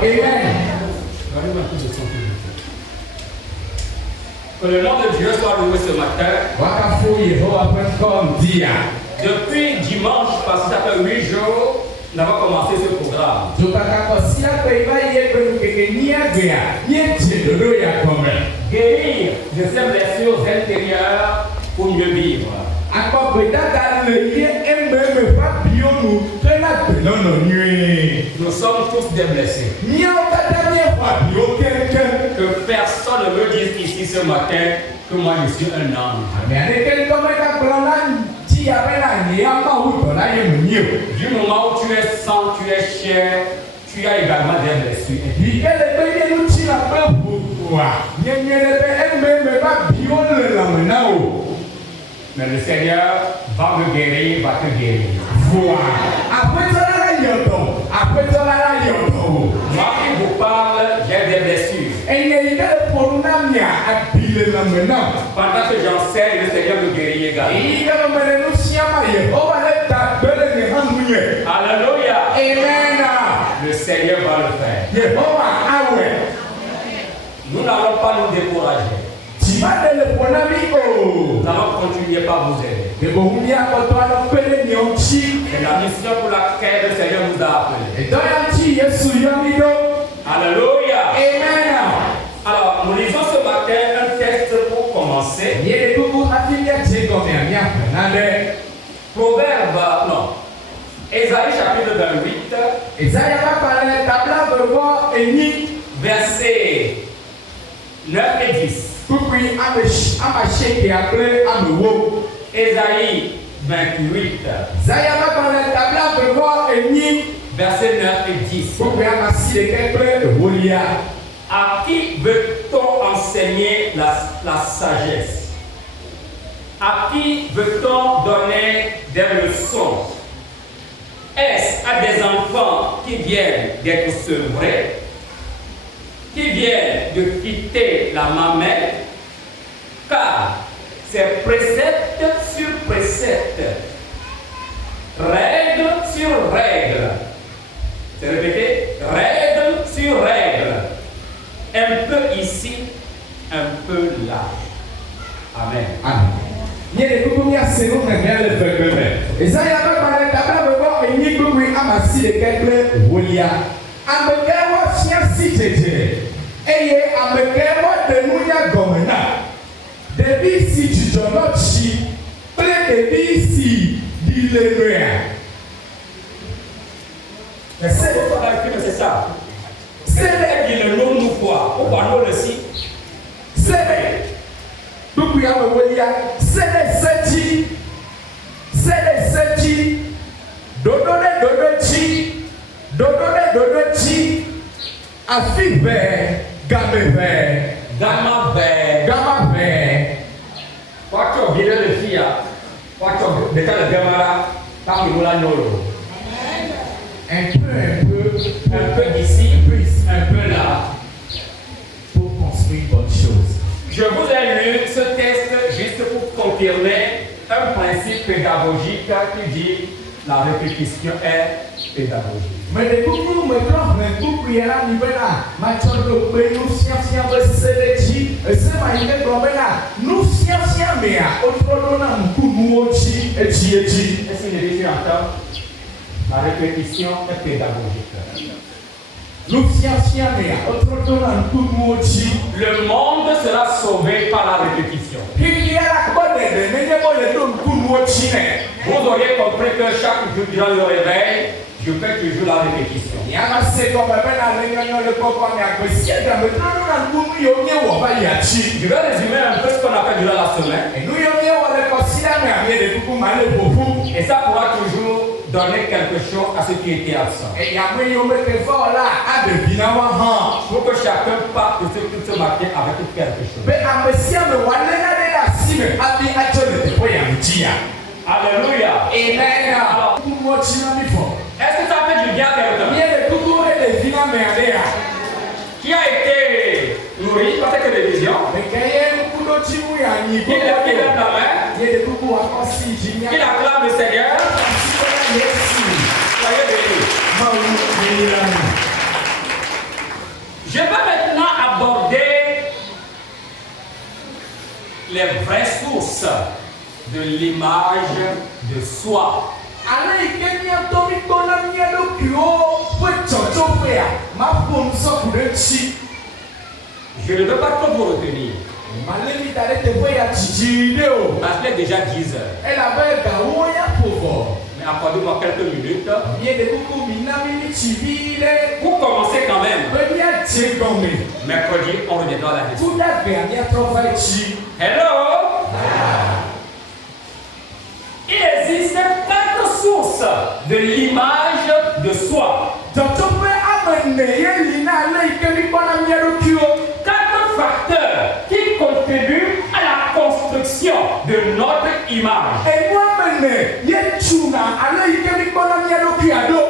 Amen. Que le nom de Dieu soit loué ce matin. Depuis dimanche, parce que ça fait 8 jours, nous avons commencé ce programme. Guérir de ces blessures intérieures pour mieux vivre. Nous sommes tous des blessés. Que personne ne me dise ici ce matin que moi je suis un homme. Du moment où tu es sang, tu es chair, tu as également des blessures. Mais le Seigneur va me guérir, va te guérir. Moi qui vous parle, j'ai des blessures. Pendant que j'enseigne, le Seigneur me guérit également. Alléluia. Amen. Le Seigneur va le faire. Nous n'allons pas nous décourager. Nous allons continuer par vous aider. C'est la mission pour laquelle le Seigneur nous a appelés. Alléluia. Amen. Alors, nous lisons ce matin un texte pour commencer. Proverbe, non. Ésaïe chapitre 28. Versets 9 et 10. Ésaïe 28. Versets 9 et 10. À qui veut-on enseigner la sagesse? À qui veut-on donner des leçons? Est-ce à des enfants qui viennent d'être sevrés, qui viennent de quitter la mamelle? Car c'est précepte sur précepte, règle sur règle. C'est répété, règle sur règle. Un peu ici, un peu là. Amen. Amen. C'est ça. C'est qui le nom nous voit. Pourquoi nous le si? Un peu d'ici, un peu là. Pour construire bonne chose. Je vous ai lu ce texte juste pour confirmer un principe pédagogique qui dit la répétition est pédagogique. Mais de beaucoup me trompe, mais beaucoup y a là, il va là. Ma chère de paix, nous sciences, c'est ma idée de nous sciences, mais autre nom, nous aussi, et est-ce que les entendent? La répétition est pédagogique. Nous sciences, mais autre nom, nous aussi. Le monde sera sauvé par la répétition. Vous auriez compris que chaque jour durant le réveil, je fais toujours la répétition. Je vais résumer un peu ce qu'on a fait durant la semaine. Et ça pourra toujours donner quelque chose à ceux qui étaient absents. Pour que chacun parte de ce matin avec quelque chose. Alléluia. Amen. Alors, est-ce que ça fait du bien à quelqu'un qui a été nourri par cette télévision? Qui lève la main? Qui acclame le Seigneur? Soyez bénis. les vraies sources de l'image de soi. Ale ike miato mi kpɔna mia ɖokuiwo ƒe dzɔdzɔƒea, maƒo nusɔku ɖe tsi. Je ne veux pas trop vous retenir. Malé mi da ɖe teƒe ya dzidzi ɖe o. Parce qu'il est déjà 10 heures. Elabe gawo ya ƒo vɔ. Mais accordez-moi quelques minutes. Mie de kuku mi na mi mi tsi vi ɖe. Pour commencer quand même. Be miadze gɔme. Mercredi, on reviendra là-dessus. Kudagbea miatrɔ va tsi. Hello? Il existe 4 sources de l'image de soi. Dzɔdzɔƒe ame ne ye li na ale ike mi kpɔna mia ɖokuiwo. 4 facteurs qui contribuent à la construction de notre image. Enu ame ne ye tsuna ale ike mi kpɔna mia ɖokuia ɖo.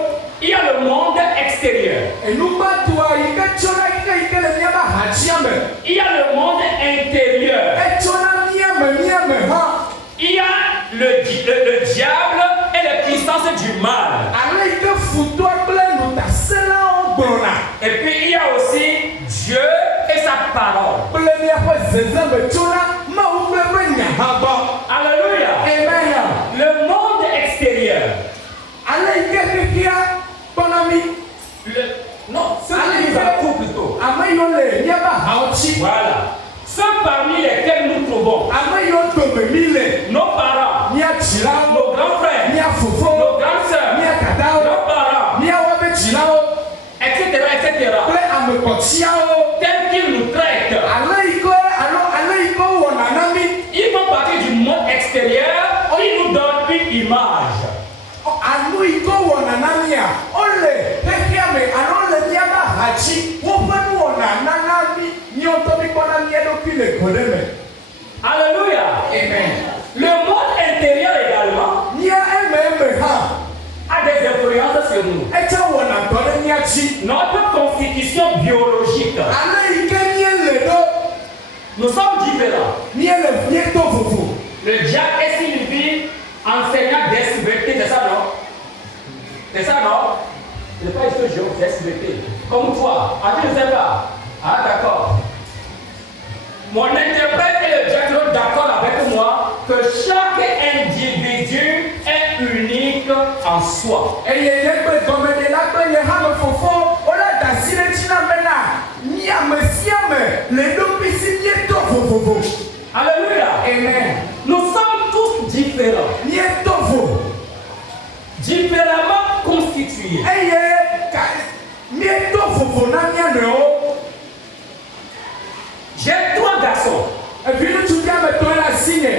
Il y a le monde extérieur. Enugbatua yi ke tsɔna ike le miaba hadzia me. Il y a le monde intérieur. Etsɔna miame hã. Il y a le diable et les puissances du mal. Ale ike futoa kple nutaselawo gblɔna. Et puis il y a aussi Dieu et sa parole. Kple miaƒe zezeme tsona Mawu kple ƒe nya hã gbɔ. Alléluia. Amen. Le monde extérieur. Ale ike xexea kpɔna mi. Non, ceux qui nous approuvent plutôt. Ame yiwo le miaba hawo tsi. Voilà. Ceux parmi lesquels nous trouvons. Ame yiwo dome mi le. Nos parents. Mia dzilawo. Nos grands frères. Mia fofo. Nos grandes sœurs. Mia dadawo. Nos parents. Miawo be dzilawo. Etc. etc. Kple ame kpɔtsiawo. Tels qu'ils nous traitent. Ale ike wɔna na mi. Ils font partie du monde extérieur. Ils nous donnent une image. Anu ike wɔna na mia. Ole xexea me alo le miaba hadzi. Woƒe nu wɔna na mi. Miɔtɔ mi kpɔna mia ɖokui le go ɖe me. Alléluia. Amen. Le monde intérieur également Mia eme hã. a des influences sur nous. Etsɛ wɔna dɔ ɖe mia dzi. Notre constitution biologique. Ale ike mie le ɖo. Nous sommes différents. Mie to vovo. Le diable est signifie enseignant d'SVT, c'est ça non? C'est ça non? Je n'ai pas eu ce jour d'SVT. Comme toi. Ah, tu ne sais pas? Ah, d'accord. Mon interprète et le diable sont d'accord avec moi que chaque individu est unique en soi. Eye ye gbe gɔme de la kple ye hame fofo wole da asi ɖe dzi na bena miame sia me le ɖokui si mieto vovovo. Alléluia. Amen. Nous sommes tous différents. Mieto vo. Différemment constitués. Eye mieto vovo na mia nɔewo. J'ai 3 garçons. Evi ŋutsuvi ame tɔ̃ le asi nye.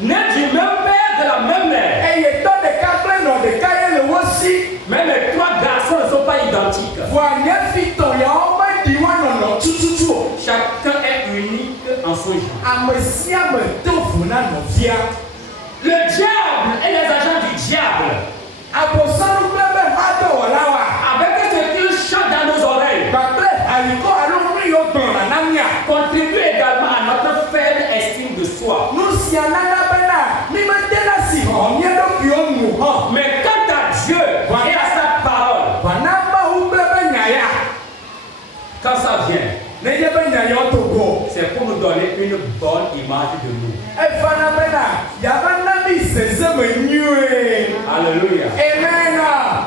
Nés du même père, de la même mère. Eye tɔ ɖeka kple nɔ ɖeka ye le wo si. Mais les 3 garçons ne sont pas identiques. Voa nye fitɔ yawo meɖi woanɔnɔ tututu o. Chacun est unique en son genre. Ame sia me to vo na nɔvia. Le diable et les agents du diable, Abosanu kple be adɔwɔla wa. avec ce qu'ils chantent dans nos oreilles, Gbagbɛ alikɔ alo nu yiwo gblɔna na mia. contribuent également à notre faible estime de soi. Nu sia nana bena mi mete na si xɔ mia ɖokuiwo nu hã. Mais quant à Dieu et à sa parole, Wana Mawu kple be nya ya. quand ça vient, Ne nye be nya yawo to go. c'est pour nous donner une bonne image de nous. Efana bena yava na mi zezeme nyuie. Alléluia. Amen.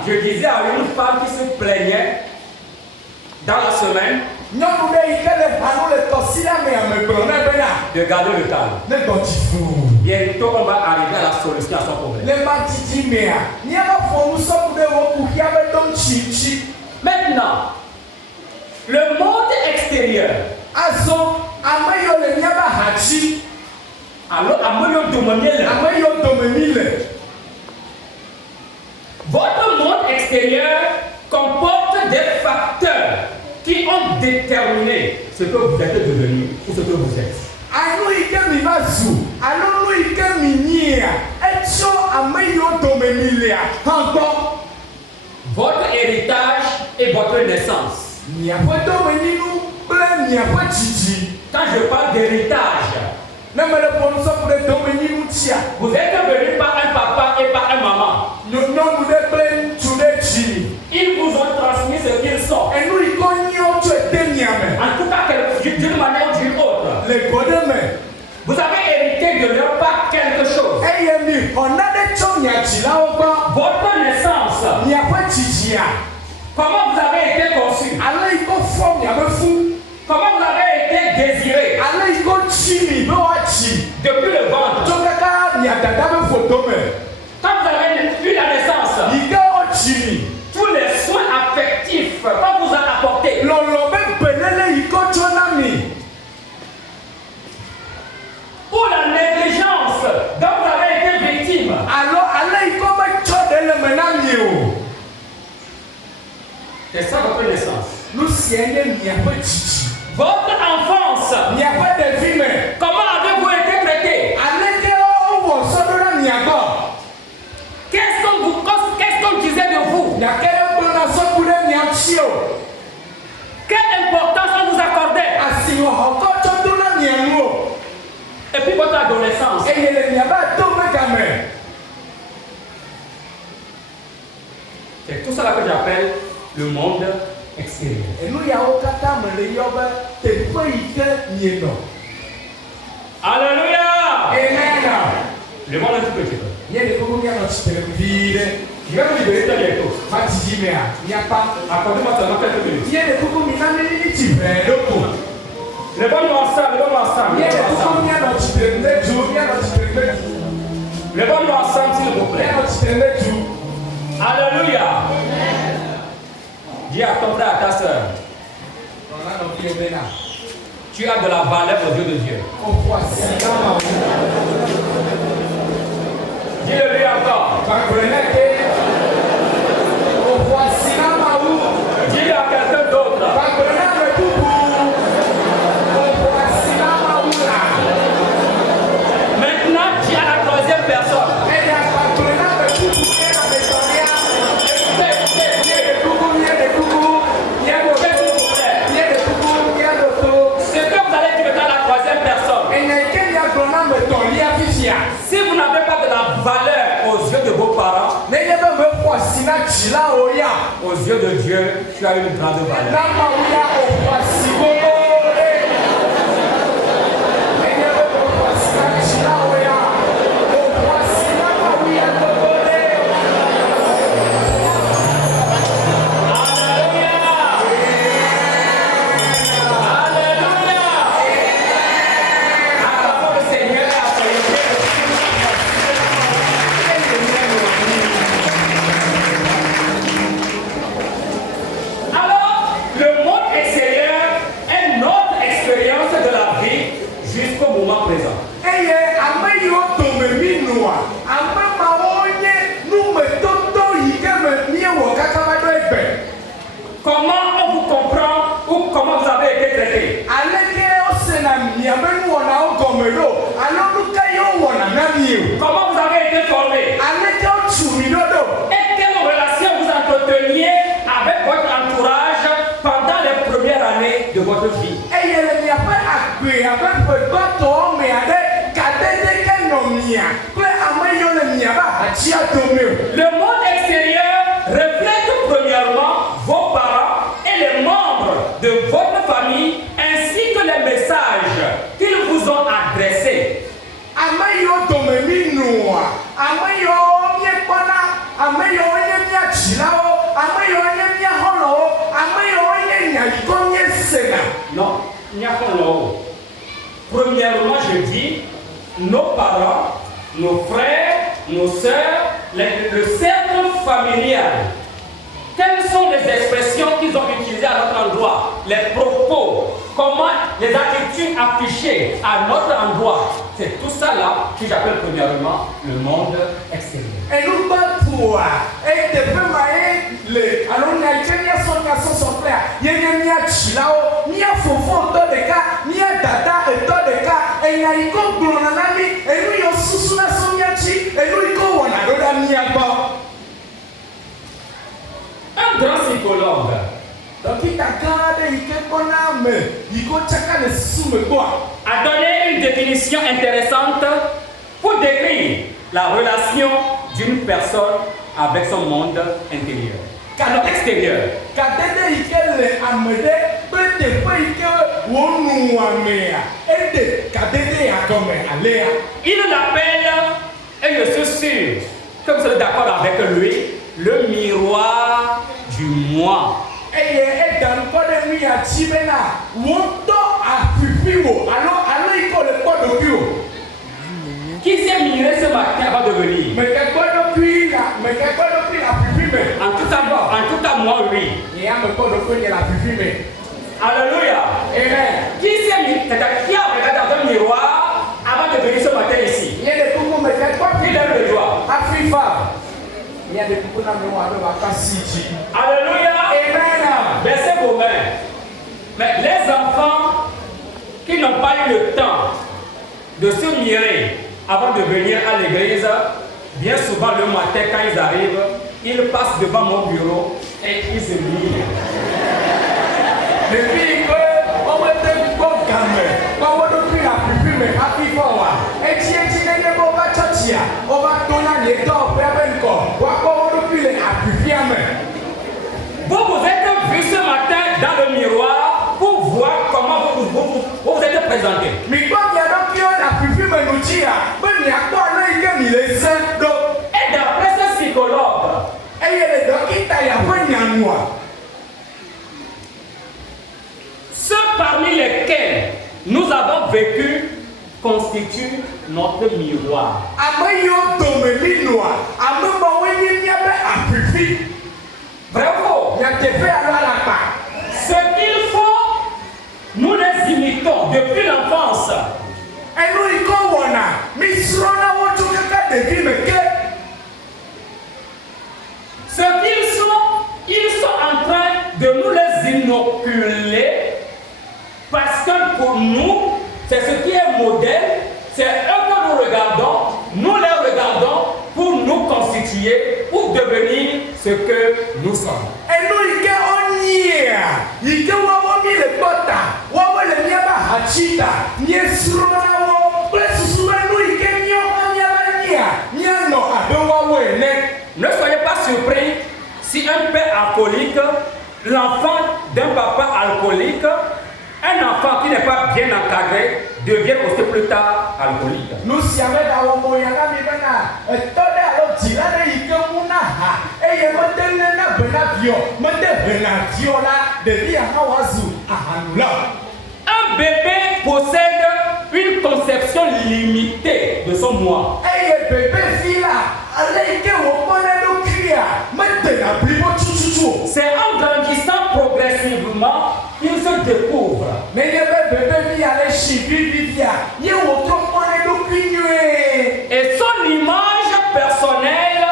Je disais à une femme qui se plaignait dans la semaine Nyɔnu ɖe yi ke le alo le tɔsila me ame gblɔ ne bena de garder le calme. ne dɔdzi fu. Bientôt, on va arriver à la solution à son problème. Le ma didi mea miaba fɔ nusɔku ɖe wo kuxia be dɔm tsi. Maintenant, le monde extérieur, Azɔ ame yiwo le miaba hadzi. alors à mon domaine, Ame yiwo dome mi le. votre monde extérieur comporte des facteurs qui ont déterminé ce que vous êtes devenu ou ce que vous êtes. Anu yi ke mi va zu alo nu yi ke mi nyia etsɔ ame yiwo dome mi lea hã gbɔ. Votre héritage et votre naissance. Miaƒe domenyinu kple miaƒe dzidzi. Quand je parle d'héritage, Ne me le ƒo nusɔku ɖe domenyinu tsia. vous êtes venu par un papa et par un maman. Nyɔnu ɖe kple ŋutsu ɖe dzi. Ils vous ont transmis ce qu'ils sont. Enu yi ke nyiwo tso ete mia me. En tout cas, d'une manière ou d'une autre. Le go ɖe me. Votre naissance. Comment vous avez été conçu? Comment vous avez été désiré? Depuis le ventre. Quand vous avez eu la naissance, tous les soins affectifs qu'on vous a apportés, pour la négligence dont vous avez été victime, c'est ça votre naissance. Votre enfance, comment avez-vous été traité? Qu'est-ce qu'on disait de vous? Quelle importance on vous accordait? Et puis votre adolescence. C'est tout ça là que j'appelle le monde extérieur. Alléluia. Amen. Le monde est tout petit. Je vais vous libérer très bientôt. Accordez-moi seulement quelques minutes. Levons-nous ensemble, Levons-nous ensemble, s'il vous plaît. Alléluia. Dis à ton frère, à ta soeur, tu as de la valeur aux yeux de Dieu. Dis-le-lui encore. Dis-le à quelqu'un d'autre. Maintenant, dis à la troisième personne. Si vous n'avez pas de la valeur aux yeux de vos parents, aux yeux de Dieu, tu as une grande valeur. Comment on vous comprend ou comment vous avez été traité? Comment vous avez été formé? Et quelle relation vous entreteniez avec votre entourage pendant les premières années de votre vie? Le monde extérieur reflète premièrement vos parents et les membres de votre famille ainsi que les messages qu'ils vous ont adressés. Non, il n'y a pas de. Premièrement, je dis, nos parents, nos frères, nos sœurs, le cercle familial. Quelles sont les expressions qu'ils ont utilisées à notre endroit? Les propos, comment les attitudes affichées à notre endroit? C'est tout ça là que j'appelle premièrement le monde extérieur. Un grand psychologue a donné une définition intéressante pour décrire la relation d'une personne avec son monde intérieur. Extérieur. Il l'appelle, et je suis sûr que vous êtes d'accord avec lui, le miroir du moi. Qui s'est miré ce matin avant de venir? En tout cas, moi, oui. Alléluia. Amen. Qui s'est mis, qui a regardé dans un miroir avant de venir ce matin ici? Qui lève le doigt? Alléluia. Amen. Baissez vos mains. Mais les enfants qui n'ont pas eu le temps de se mirer avant de venir à l'église, bien souvent le matin quand ils arrivent, ils passent devant mon bureau et ils se mirent. Depuis que on me donne bon gamme, quand on a pris la pupille, mais happy for et si on va tchatia, on va donner les temps pour un corps, on a pris la pupille. Vous êtes vus ce matin dans le miroir pour voir comment vous êtes présenté. Mais quand il y a donc la pupille, mais nous dit, il y a quoi là, il y a les seins. Et d'après ce psychologue, et il y a les docteurs, il y a pas de noir. Ceux parmi lesquels nous avons vécu constituent notre miroir. Vrai ou faux? Ce qu'il faut, nous les imitons depuis l'enfance. Ce ils sont en train de nous les inoculer. Parce que pour nous, c'est ce qui est modèle, c'est eux que nous regardons, nous les regardons pour nous constituer, pour devenir ce que nous sommes. Et nous, ne soyez pas surpris si un père alcoolique, l'enfant d'un papa alcoolique, un enfant qui n'est pas bien encadré devient aussi plus tard alcoolique. Nous sommes dans le moyen de un bébé possède une conception limitée de son moi. C'est en grandissant progressivement qu'il se découvre. Et son image personnelle,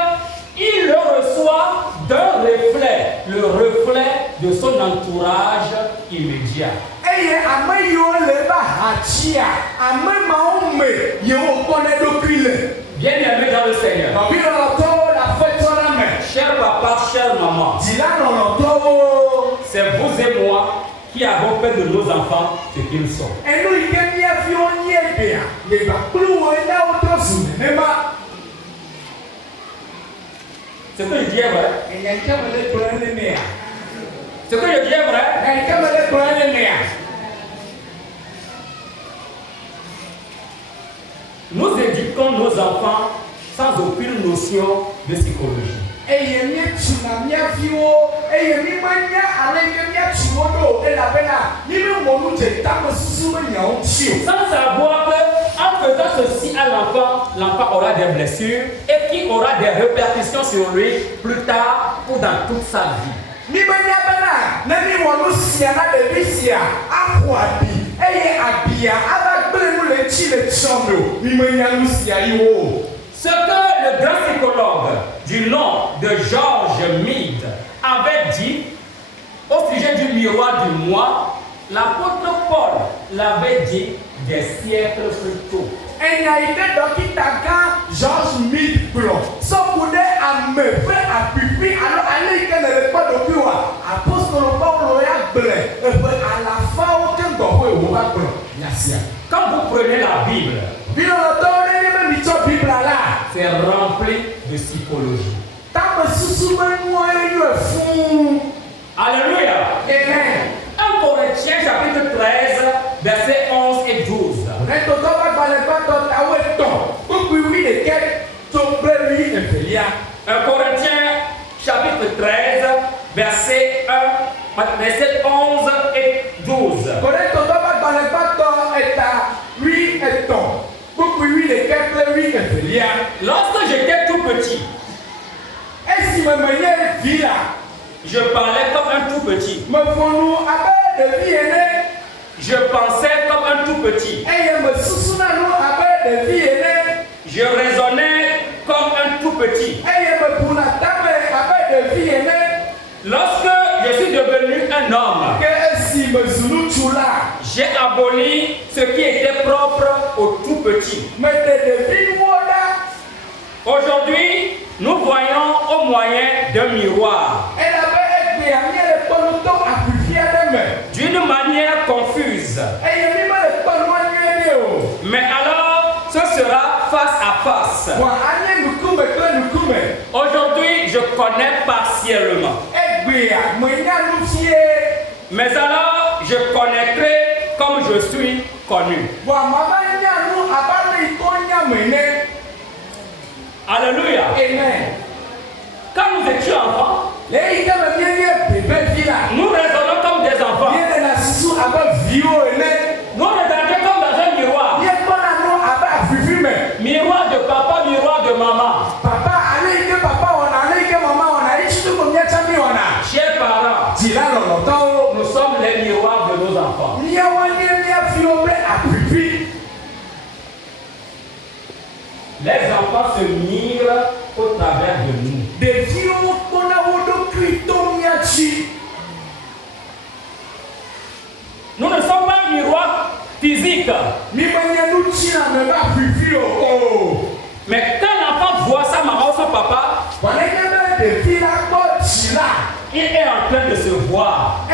il le reçoit d'un reflet, le reflet de son entourage immédiat. Bien aimé dans le Seigneur. Cher papa, chère maman, c'est vous et moi qui avons fait de nos enfants ce qu'ils sont. Ce que je dis est vrai. Ce que je dis est vrai. Nous éduquons nos enfants sans aucune notion de psychologie. Sans savoir qu'en faisant ceci à l'enfant, l'enfant aura des blessures et qui aura des répercussions sur lui plus tard ou dans toute sa vie. Ce que le grand psychologue du nom de George Mead avait dit au sujet du miroir du moi, l'apôtre Paul l'avait dit des siècles plus tôt. George Mead Blanc. Sans pouvoir à pupi, alors allez qu'elle ne pas de plus. Apôtre Paul à la fin, aucun quand vous prenez la Bible, c'est rempli de psychologie. Alléluia. Amen. 1 Corinthiens chapitre 13, versets 11 et 12. 1 Corinthiens chapitre 13, verset 1, verset 11 et 12. Lorsque j'étais tout petit, je parlais comme un tout petit. Je pensais comme un tout petit. Je raisonnais comme un tout petit. Lorsque je suis devenu un homme, j'ai aboli ce qui était propre au tout petit. Aujourd'hui, nous voyons au moyen d'un miroir, d'une manière confuse. Mais alors, ce sera face à face. Aujourd'hui, je connais partiellement. Mais alors, je connaîtrai comme je suis connu. Alléluia. Amen. Quand nous étions enfants, nous raisonnons comme des enfants. Nous regardons comme dans un miroir. Miroir de papa, miroir de maman. Chers parents, nous sommes les miroirs de nos enfants. Les enfants se mirent au travers de nous. Nous ne sommes pas un miroir physique. Mais quand l'enfant voit sa maman ou son papa, il est en train de se voir.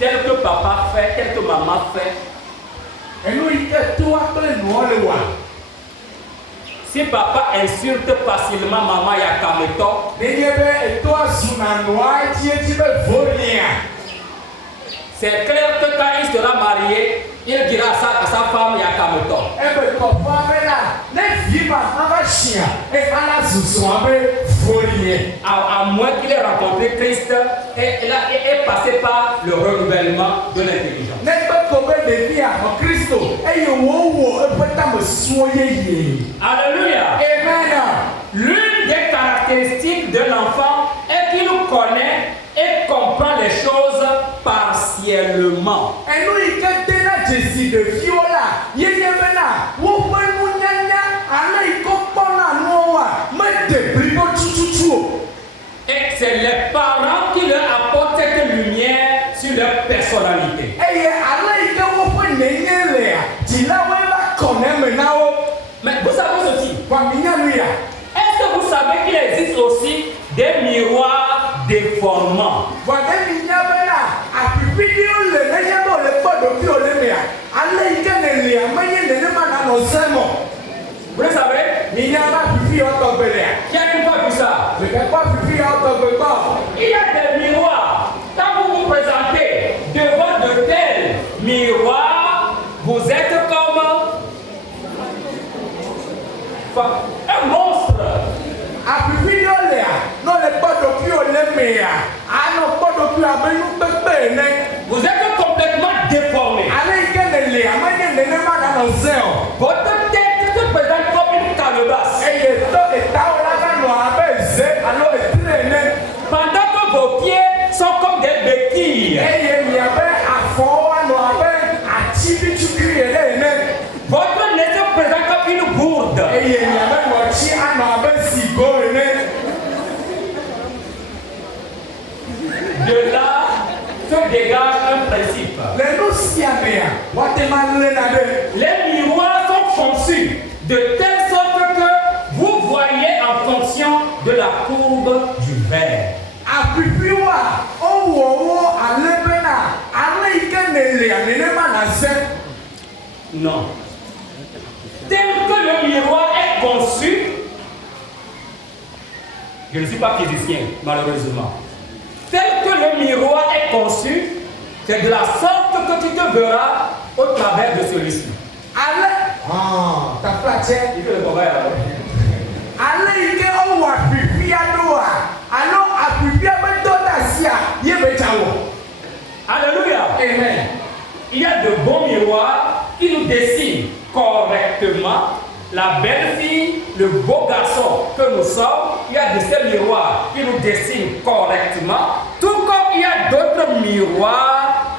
Tel que papa fait, tel que maman fait. Si papa insulte facilement maman, il y a Kameto. C'est clair que quand il sera marié, il dira ça à sa femme, il y a Kameto. À moins qu'il ait rencontré Christ et il est passé par le renouvellement de l'intelligence. Alléluia. Amen. L'une des caractéristiques de l'enfant est qu'il connaît et comprend les choses partiellement. Et c'est les parents qui leur apportent cette lumière sur leur personnalité. Mais vous savez ceci. Est-ce que vous savez qu'il existe aussi des miroirs déformants? Vous le savez? Qui a une fois vu ça? Il y a des miroirs. Quand vous vous présentez devant de tels miroirs, vous êtes comme un monstre. Vous êtes complètement déformé. Votre tête se présente comme une calebasse. Pendant que vos pieds sont comme des béquilles. Votre nez se présente comme une gourde. De là se dégage un principe. Les miroirs sont conçus de telle sorte que vous voyez en fonction de la courbe du verre. Non. Tel que le miroir est conçu, je ne suis pas physicien, malheureusement. Tel que le miroir est conçu, c'est de la sorte que tu te verras au travers de celui-ci. Il fait le combat alors. Amen. Il y a de bons miroirs qui nous dessinent correctement la belle fille, le beau garçon que nous sommes. Il y a de ces miroirs qui nous dessinent correctement, tout comme il y a d'autres miroirs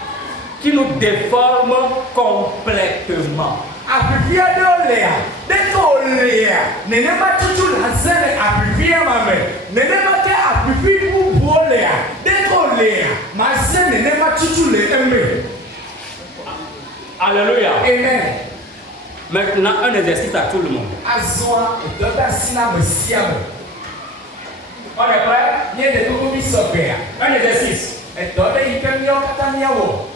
qui nous déforment complètement. Apipia de Léa, d'être Léa, n'est pas tout la scène apipia ma mère, n'est pas que apipi pour Léa, d'être Léa, ma scène n'est pas tout les aimer. Alléluia. Amen. Maintenant, un exercice à tout le monde. Azoa, de la sina me siame. On est prêt? Il y a des coups qui sont bien. Un exercice. Et toi, il peut mieux qu'Atamiawo.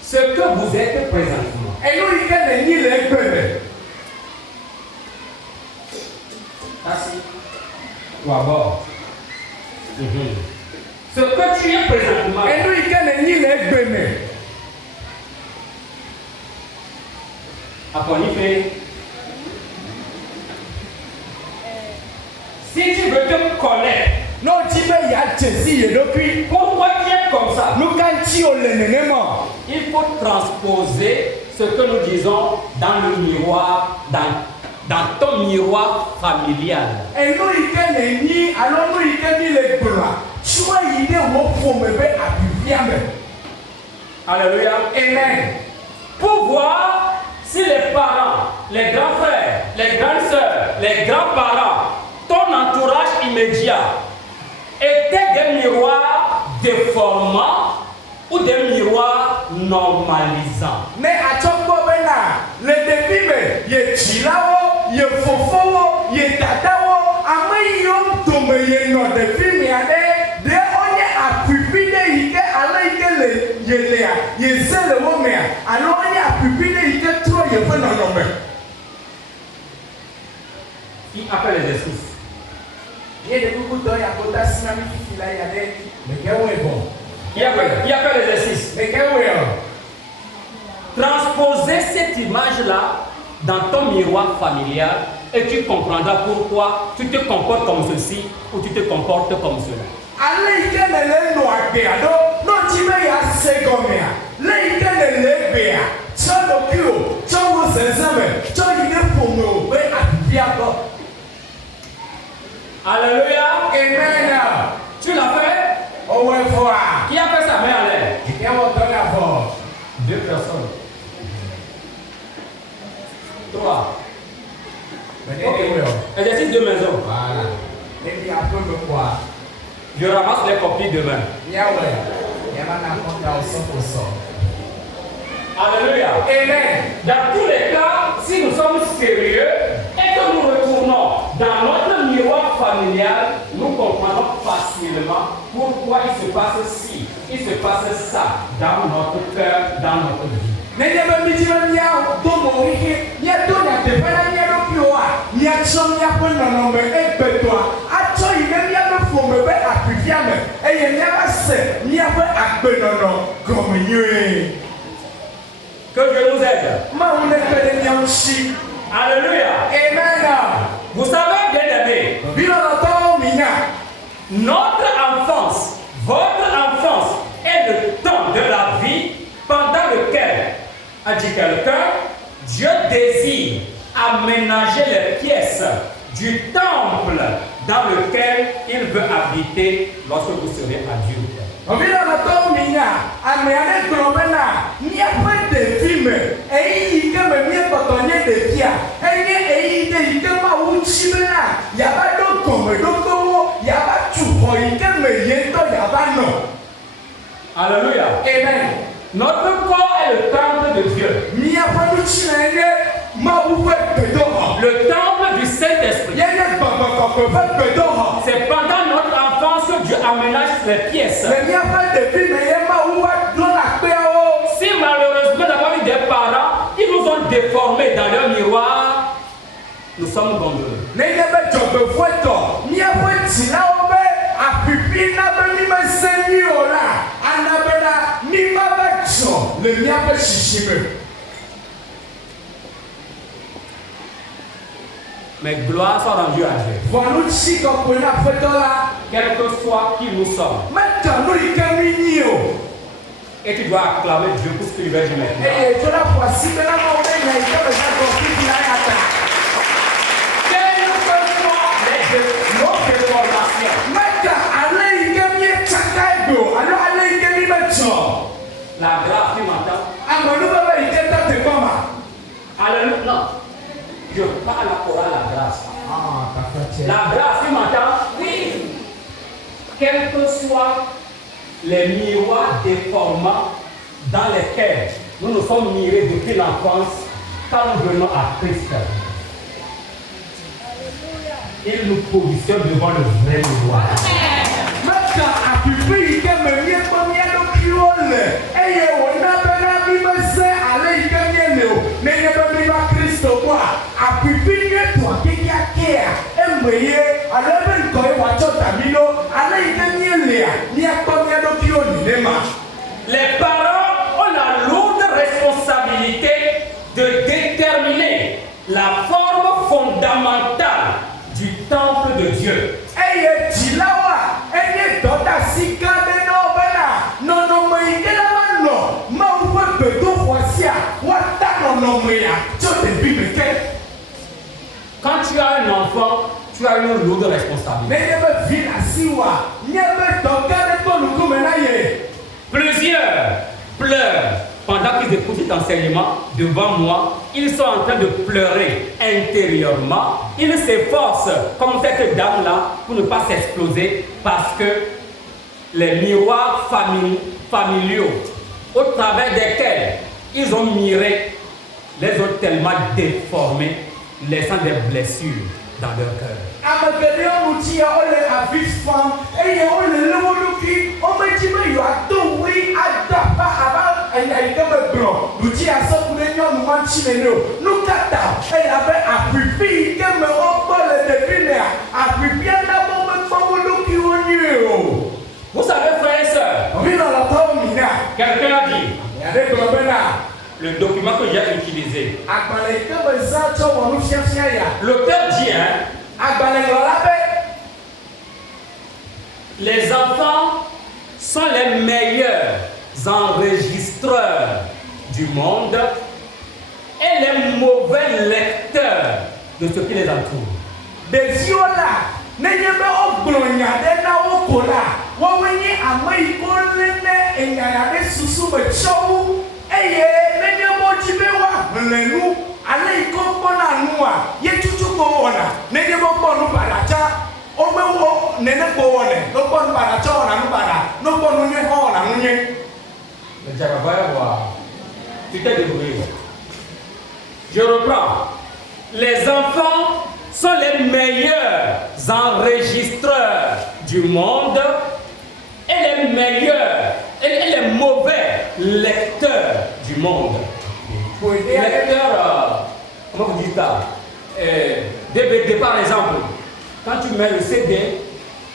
Ce que vous êtes présentement. Et nous, il peut venir les bébés. Assis. Ou à bord. Ce que tu es présentement. Et nous, il peut venir les bébés. Aponife. Si tu veux te connaître, non, tu veux y aller ici et depuis. pourquoi tu es comme ça? Nous, quand tu es le nénément, Il faut transposer ce que nous disons dans le miroir, dans ton miroir familial. et nous, il peut venir, alors nous, il peut venir les bras. Tu vois, il est au fond, mais à Bibiam. Alléluia. Amen. Pour voir si les parents, les grands frères, les grandes sœurs, les grands-parents, ton entourage immédiat étaient des miroirs déformants ou des miroirs normalisants. Mais à chaque fois, les défis, il y a Chilao, il y a Fofo, il y a Tatao, Amayom, Tomé, il y a nos défis, mais il y a des on est à pupiller, il y a il y a le moment, alors on est à pupiller, il y a trop, il y a pas non. Qui appelle l'exercice? Il y a des coups d'œil à côté de Sinami qui là, il y a des. Mais quel est bon? Qui appelle l'exercice? Mais quel est Transposer cette image-là dans ton miroir familial et tu comprendras pourquoi tu te comportes comme ceci ou tu te comportes comme cela. Allez, il y a les noirs, non, tu veux y aller, c'est comme ça. Là, il y a les béats, tu as le cul, tu as le sésame, tu as l'idée pour nous, mais à bien. Alléluia. Amen. Tu l'as fait? Oh, ouais, voilà. Qui a fait sa main en l'air? Qui a monté la force? 2 personnes. 3. Exercice de maison. Voilà. Et puis après, me quoi? Je ramasse les copies demain. Yahweh. Yamana compte à 100%. Alléluia. Amen. Dans tous les cas, si nous sommes sérieux et que nous retournons dans notre miroir familial, nous comprenons facilement pourquoi il se passe ci, il se passe ça dans notre cœur, dans notre vie. Mais il y a un petit peu de il y a tout à fait, il y a un peu il y a son yapon non mais et toi a toi il y a un faux me à pufiam et il y a pas c'est il y a pas à non comme lui Que Dieu nous aide. ma on est que les aussi. Alléluia. Amen. Vous savez bien aimé, notre enfance, votre enfance est le temps de la vie pendant lequel, a dit quelqu'un, Dieu désire aménager les pièces du temple dans lequel il veut habiter lorsque vous serez adulte. On vient à la tombe, à mes années il n'y a pas de film, et il y a même pas de dia, et il y a pas où chimena, il y a pas de comme, il y a pas tout, il y a mais il y a pas non. Alléluia. Amen. Notre corps est le temple de Dieu. Il n'y a pas de chimena, ma où le temple du Saint-Esprit. C'est pendant notre enfance que Dieu aménage les pièces. Si malheureusement nous avons eu des parents qui nous ont déformés dans leur miroir, nous sommes gondolés. Mais gloire soit rendue à Dieu. Quel que soit qui nous sommes. Et tu dois acclamer Dieu pour ce qu'il va dire maintenant. Et tu dois voir si maintenant on est là, il faut déjà conflit qui l'a atteint. Quelle que soit nos déformations, Maintenant, allez, il y a mieux tchakaïdo. Alors, allez, il y a mieux mettre. la grâce, tu m'entends? Ah, mais nous, il y a tant de combat. Alléluia. Non. Je parle pour la grâce. Ah, parfait. La grâce, tu m'entends? Oui. Quels que soient les miroirs déformants dans lesquels nous nous sommes mirés depuis l'enfance, quand nous venons à Christ, il nous positionne devant le vrai miroir. Maintenant, à Pipi, il y a mieux combien de kilos. Et on a bien mis me c'est allez, il y a mieux. Mais il y a mis ma Christ au bois. À Pipi, il y a toi qui a care. Et moyen, alors même quand il va à Milo, allez, il y a mieux. Il y a combien de kilos de démarche. Les parents ont la lourde responsabilité de déterminer la forme fondamentale du temple de Dieu. Et tu l'as vu, et tu as si quand non, non, mais il est là maintenant. Mais on peut te dire, voici, quand tu as un enfant, tu as une lourde responsabilité. Plusieurs pleurent pendant qu'ils écoutent cet enseignement devant moi. Ils sont en train de pleurer intérieurement. Ils s'efforcent, comme cette dame-là, pour ne pas s'exploser parce que les miroirs familiaux au travers desquels ils ont miré les ont tellement déformés, laissant des blessures dans leur cœur. Vous savez, frères et sœurs, quelqu'un a dit, le document que j'ai utilisé, l'auteur dit, les enfants sont les meilleurs enregistreurs du monde et les mauvais lecteurs de ce qui les entoure. Tu t'es débrouillé. Je reprends. Les enfants sont les meilleurs enregistreurs du monde et les meilleurs et les mauvais lecteurs du monde. Lecteur, comment vous dites ça? DVD par exemple. Quand tu mets le CD,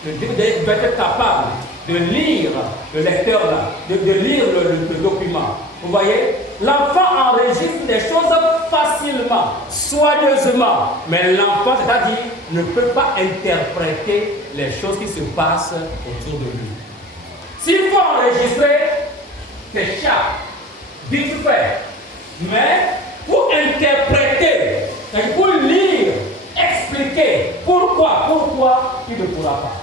le DVD doit être capable de lire le lecteur là, de lire le document. Vous voyez, l'enfant enregistre des choses facilement, soigneusement, mais l'enfant, c'est-à-dire, ne peut pas interpréter les choses qui se passent autour de lui. S'il faut enregistrer, c'est cher, vite fait, mais pour interpréter, et pour lire, expliquer pourquoi, il ne pourra pas.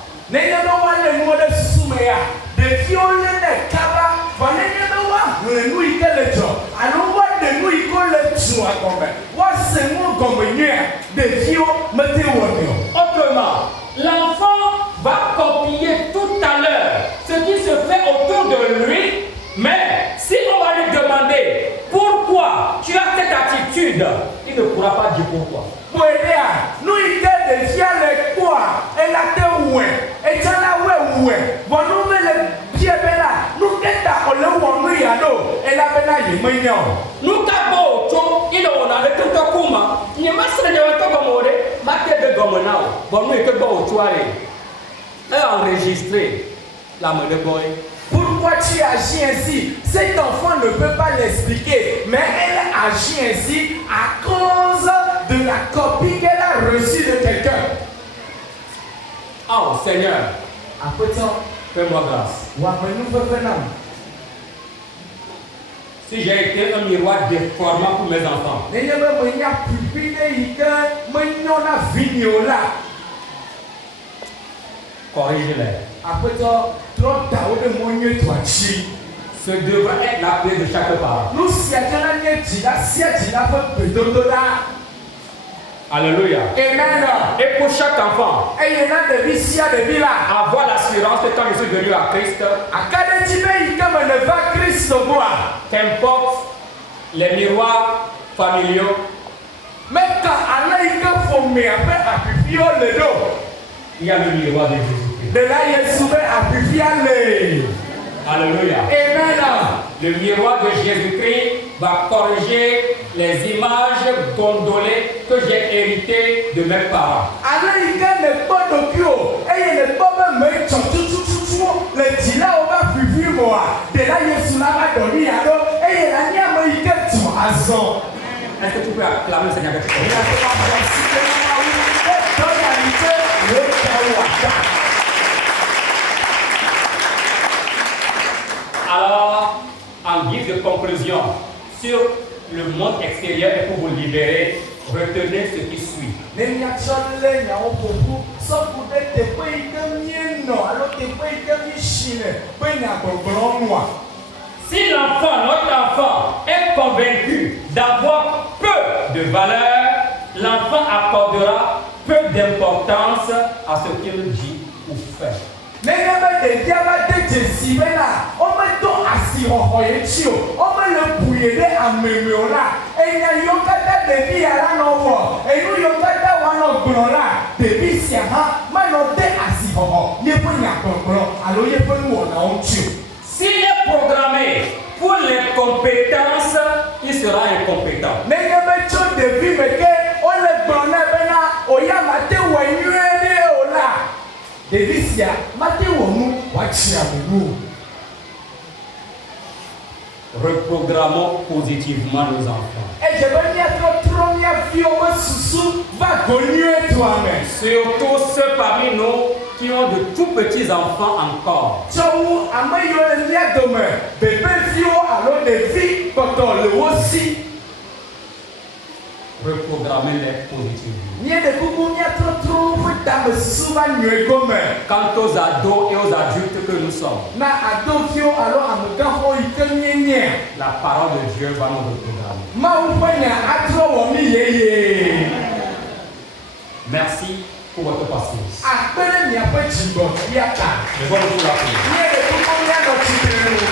Autrement, l'enfant va copier tout à l'heure ce qui se fait autour de lui, mais si on va lui demander pourquoi tu as cette attitude, il ne pourra pas dire pourquoi. Nous avons il on a le tout kuma, il m'a dit que enregistré la main de boy. Pourquoi tu agis ainsi? Cet enfant ne peut pas l'expliquer, mais elle agit ainsi à cause de la copie qu'elle a reçue de quelqu'un. Oh Seigneur, fais-moi grâce. Si j'ai été un miroir déformant pour mes enfants, nenye be menya pipi ne yi ke menyo na vinyo la. corrigez-les. Aƒetɔ trɔ da wo ɖe mɔ nyuie to atsi. Ce devrait être la prière de chaque parent. Nu sia dze la nye dzila sia dzila ƒe gbedodoɖa. Alléluia. Amen. Et pour chaque enfant, Eye na ɖevi sia ɖevi la. avoir l'assurance que quand je suis venu à Christ, Akaɖedzi be yi ke me ne va Kristo gbɔa. qu'importe les miroirs familiaux, Meka ale yi ke ƒomea ƒe aƒiƒiwo le ɖo. il y a le miroir de Jésus-Christ. De la Yesu be aƒiƒia le. Alléluia. Amen. Le miroir de Jésus-Christ va corriger les images gondolées que j'ai héritées de mes parents. Ale yi ke ne kpɔ ɖokuiwo eye ne kpɔ be me tsɔ tutututuwo le dzilawo ƒe aƒiƒi vɔa. De la Yesu la va ɖɔɖi ya ɖo eye la nye ame yi ke tu azɔ. Est-ce que tu peux acclamer le Seigneur avec toi? Alors, en guise de conclusion, sur le monde extérieur et pour vous libérer, retenez ce qui suit. Si l'enfant, notre enfant, est convaincu d'avoir peu de valeur, l'enfant accordera peu d'importance à ce qu'il dit ou fait. Nenye be ɖevia va de dzesi be la, womedo asixɔxɔ ye tsi o, womele buye ɖe amemewo la, enya yiwo katã ɖevi ya la nɔ wɔ, enu yiwo katã woanɔ gblɔ la, ɖevi sia hã manɔ de asixɔxɔ yeƒe nyagbɔgblɔ alo yeƒe nuwɔnawo ŋuti o. S'il est programmé pour l'incompétence, il sera incompétent. Nenye be tso ɖevi me ke wole gblɔ nɛ bena oya mate wɔ nyuie ɖe o la. Ɖevi sia mate wɔ nu wòatsi amewo. Reprogrammons positivement nos enfants. Edze be míatrɔ trɔ mía viwo ƒe susu va go nyuie toa me. Surtout ceux parmi nous qui ont de tout petits enfants encore. Tsɔ wu ame yiwo le mía dome, bebeviwo alo ɖevi kpɔtɔ le wo si. Reprogrammez-les positivement. Mía ɖe kuku míatrɔ trɔ woƒe tame susu va nyuie gome. Quant aux ados et aux adultes que nous sommes, Na adoviwo alo amegãxo yi ke míenye, la parole de Dieu va nous reprogrammer. Mawu ƒe nya atrɔ wɔ mí yeye. Merci pour votre patience. Akpe ɖe miaƒe dzigbɔɖia ta. Je vais vous la prière. Mía ɖe kuku míanɔ tsitre nu.